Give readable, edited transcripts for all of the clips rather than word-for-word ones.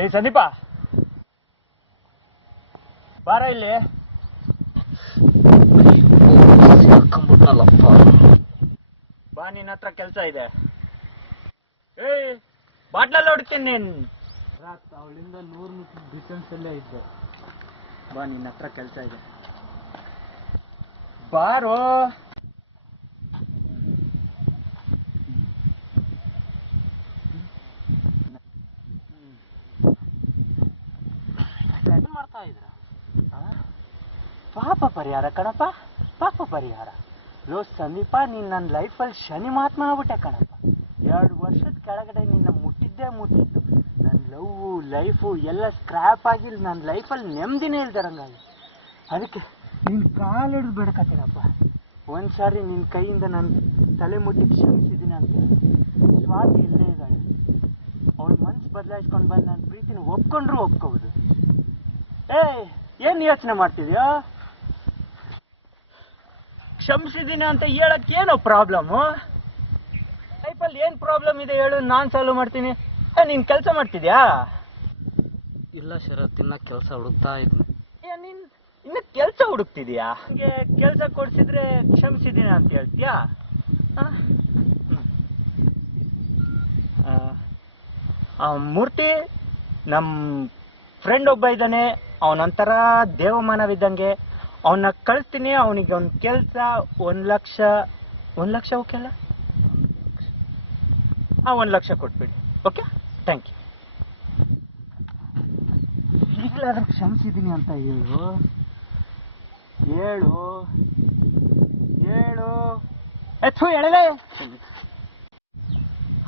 ಏ ಸಂದೀಪ, ಬಾರ ಇಲ್ಲಿ. ಬಾ, ನಿನ್ನ ಹತ್ರ ಕೆಲಸ ಇದೆ. ಏಯ್, ಬಾಟ್ಲಲ್ಲಿ ಹೊಡಿತೀನಿ ನೀನು. ಅವಳಿಂದ 100 ಮೀಟರ್ ಡಿಸ್ಟೆನ್ಸ್ ಅಲ್ಲೇ ಇದ್ದೆ. ಬಾ, ನಿನ್ನ ಹತ್ರ ಕೆಲಸ ಇದೆ. ಬಾರೋ. ಮಾಡ್ತಾ ಇದ್ರ ಪಾಪ ಪರಿಹಾರ ಕಣಪ್ಪ, ಪಾಪ ಪರಿಹಾರ. ಲೋ ಸಂದೀಪ, ನೀನ್ ನನ್ನ ಲೈಫಲ್ಲಿ ಶನಿ ಮಹಾತ್ಮ ಆಗ್ಬಿಟ್ಟೆ ಕಣಪ್ಪ. 2 ವರ್ಷದ ಕೆಳಗಡೆ ನಿನ್ನ ಮುಟ್ಟಿದ್ದೇ ಮುಟ್ಟಿದ್ದು. ನನ್ನ ಲೈಫು ಎಲ್ಲ ಸ್ಕ್ರ್ಯಾಪ್ ಆಗಿ ನನ್ನ ಲೈಫಲ್ಲಿ ನೆಮ್ಮದಿನೇ ಇಲ್ದಾರಂಗಾಗಿ. ಅದಕ್ಕೆ ನಿನ್ನ ಕಾಲು ಹಿಡಿದು ಬೇಡ್ಕತ್ತೀನಪ್ಪ. ಒಂದ್ಸಾರಿ ನಿನ್ನ ಕೈಯಿಂದ ನನ್ನ ತಲೆ ಮುಟ್ಟಿಗೆ ಕ್ಷಮಿಸಿದ್ದೀನಿ ಅಂತ ಹೇಳಿ. ಸ್ವಾತಿ ಇಲ್ಲೇ ಇದ್ದಾಳೆ. ಅವಳ ಮನ್ಸು ಬದಲಾಯಿಸ್ಕೊಂಡು ಬಂದು ನನ್ನ ಪ್ರೀತಿನ ಒಪ್ಕೊಂಡ್ರು ಒಪ್ಕೋಬೋದು. ಏನ್ ಯೋಚನೆ ಮಾಡ್ತಿದ್ಯೋ? ಕ್ಷಮಿಸಿದ್ದೀನಿ ಅಂತ ಹೇಳಕ್ಕೇನೋ ಪ್ರಾಬ್ಲಮ್ಮು? ಲೈಫಲ್ಲಿ ಏನು ಪ್ರಾಬ್ಲಮ್ ಇದೆ ಹೇಳು, ನಾನು ಸಾಲ್ವ್ ಮಾಡ್ತೀನಿ. ನೀನು ಕೆಲಸ ಮಾಡ್ತಿದ್ಯಾ? ಇಲ್ಲ ಶರತ್, ಇನ್ನ ಕೆಲಸ ಹುಡುಕ್ತಾ ಇದ್ದೀನಿ. ನೀನು ಇನ್ನು ಕೆಲಸ ಹುಡುಕ್ತಿದ್ಯಾ? ನನಗೆ ಕೆಲಸ ಕೊಡಿಸಿದ್ರೆ ಕ್ಷಮಿಸಿದ್ದೀನಿ ಅಂತ ಹೇಳ್ತೀಯಾ? ಮೂರ್ತಿ, ನಮ್ಮ ಫ್ರೆಂಡ್ ಒಬ್ಬ ಇದ್ದಾನೆ, ಅವನೊಂಥರ ದೇವಮಾನವಿದ್ದಂಗೆ. ಅವನ್ನ ಕಳಿಸ್ತೀನಿ. ಅವನಿಗೆ ಒಂದು ಕೆಲಸ 1 ಲಕ್ಷ. 1 ಲಕ್ಷ ಓಕೆ ಅಲ್ಲ? 1 ಲಕ್ಷ ಕೊಟ್ಬಿಡಿ. Okay, thank you. ಈಗಲಾದ್ರೂ ಕ್ಷಮಿಸಿದ್ದೀನಿ ಅಂತ ಹೇಳು. ಹೇಳು ಹೇಳು. ಹೇಳಲೇ.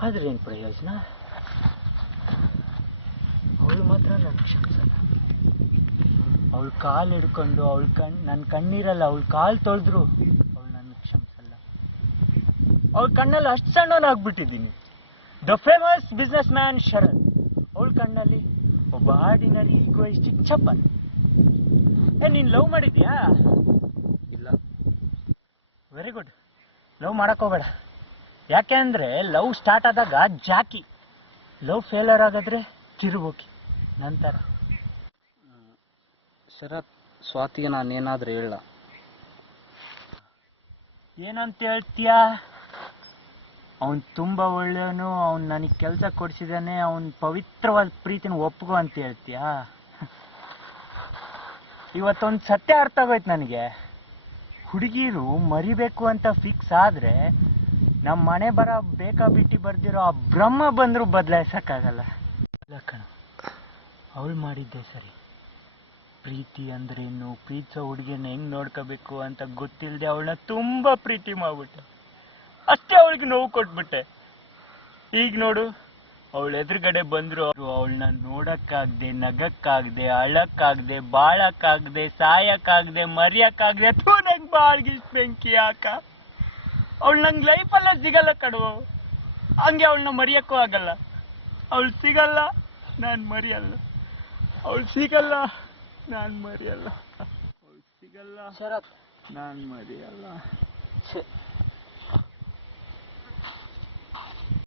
ಆದ್ರೆ ಏನು ಪ್ರಯೋಜನ? ಅವಳು ಮಾತ್ರ ನನ್ನ ಕ್ಷಮಿಸಲ್ಲ. ಅವಳು ಕಾಲು ಹಿಡ್ಕೊಂಡು ನನ್ನ ಕಣ್ಣೀರಲ್ಲ, ಅವಳು ಕಾಲು ತೊಳೆದ್ರು ಅವಳು ನನ್ನ ಕ್ಷಮಿಸಲ್ಲ. ಅವಳ ಕಣ್ಣಲ್ಲಿ ಅಷ್ಟು ಸಣ್ಣವನಾಗ್ಬಿಟ್ಟಿದ್ದೀನಿ. ದ ಫೇಮಸ್ ಬಿಸ್ನೆಸ್ ಮ್ಯಾನ್ ಶರತ್. ಅವಳ ಕಣ್ಣಲ್ಲಿ ಒಬ್ಬ ಆರ್ಡಿನರಿ ಈಗೋಯಿಸ್ಟಿಕ್ ಚಪ್ಪಲ್. ನೀನು ಲವ್ ಮಾಡಿದ್ಯಾ? ಇಲ್ಲ. Very good. ಲವ್ ಮಾಡಕ್ಕೋಬೇಡ. ಯಾಕೆ ಅಂದರೆ ಲವ್ ಸ್ಟಾರ್ಟ್ ಆದಾಗ ಜಾಕಿ, ಲವ್ ಫೇಲರ್ ಆಗಿದ್ರೆ ಕಿರುಬೋಕಿ ನಂತರ. ಶರತ್, ಸ್ವಾತಿಗೆ ನಾನೇನಾದ್ರೂ ಹೇಳ? ಏನಂತ ಹೇಳ್ತೀಯಾ? ಅವನು ತುಂಬ ಒಳ್ಳೆಯವನು, ಅವ್ನು ನನಗೆ ಕೆಲಸ ಕೊಡಿಸಿದಾನೆ, ಅವನ ಪವಿತ್ರವಾದ ಪ್ರೀತಿನ ಒಪ್ಕೋ ಅಂತ ಹೇಳ್ತೀಯಾ? ಇವತ್ತೊಂದು ಸತ್ಯ ಅರ್ಥ ಆಗೋಯ್ತು ನನಗೆ. ಹುಡುಗಿರು ಮರಿಬೇಕು ಅಂತ ಫಿಕ್ಸ್ ಆದರೆ ನಮ್ಮ ಮನೆ ಬರ ಬೇಕಾ ಬಿಟ್ಟು ಬರ್ದಿರೋ ಆ ಬ್ರಹ್ಮ ಬಂದರೂ ಬದಲಾಯಿಸೋಕ್ಕಾಗಲ್ಲ. ಕಣ, ಅವಳು ಮಾಡಿದ್ದೆ ಸರಿ. ಪ್ರೀತಿ ಅಂದ್ರೇನು, ಪ್ರೀತಿಸೋ ಹುಡುಗಿನ ಹೆಂಗೆ ನೋಡ್ಕೋಬೇಕು ಅಂತ ಗೊತ್ತಿಲ್ಲದೆ ಅವಳನ್ನ ತುಂಬ ಪ್ರೀತಿ ಮಾಡ್ಬಿಟ್ಟೆ. ಅಷ್ಟೇ ಅವಳಿಗೆ ನೋವು ಕೊಟ್ಬಿಟ್ಟೆ. ಈಗ ನೋಡು, ಅವಳು ಎದುರುಗಡೆ ಬಂದ್ರು ಅವಳನ್ನ ನೋಡಕ್ಕಾಗದೆ, ನಗಕ್ಕಾಗದೆ, ಅಳಕ್ಕಾಗದೆ, ಬಾಳಕ್ಕಾಗದೆ, ಸಾಯಕ್ಕಾಗದೆ, ಮರಿಯಕ್ಕಾಗದೆ. ನಂಗೆ ಬಾಳ್ಗೆ ಬೆಂಕಿ ಯಾಕ? ಅವಳು ನಂಗೆ ಲೈಫಲ್ಲೇ ಸಿಗಲ್ಲ ಕಡುವ. ಹಂಗೆ ಅವಳನ್ನ ಮರೆಯೋಕ್ಕೂ ಆಗಲ್ಲ. ಅವಳು ಸಿಗಲ್ಲ, ನಾನು ಮರೆಯಲ್ಲ. ಅವಳು ಸಿಗಲ್ಲ, ನಾನು ಮರೆಯಲ್ಲ. ಅವಳು ಸಿಗಲ್ಲ ಶರತ್, ನಾನು ಮರೆಯಲ್ಲ.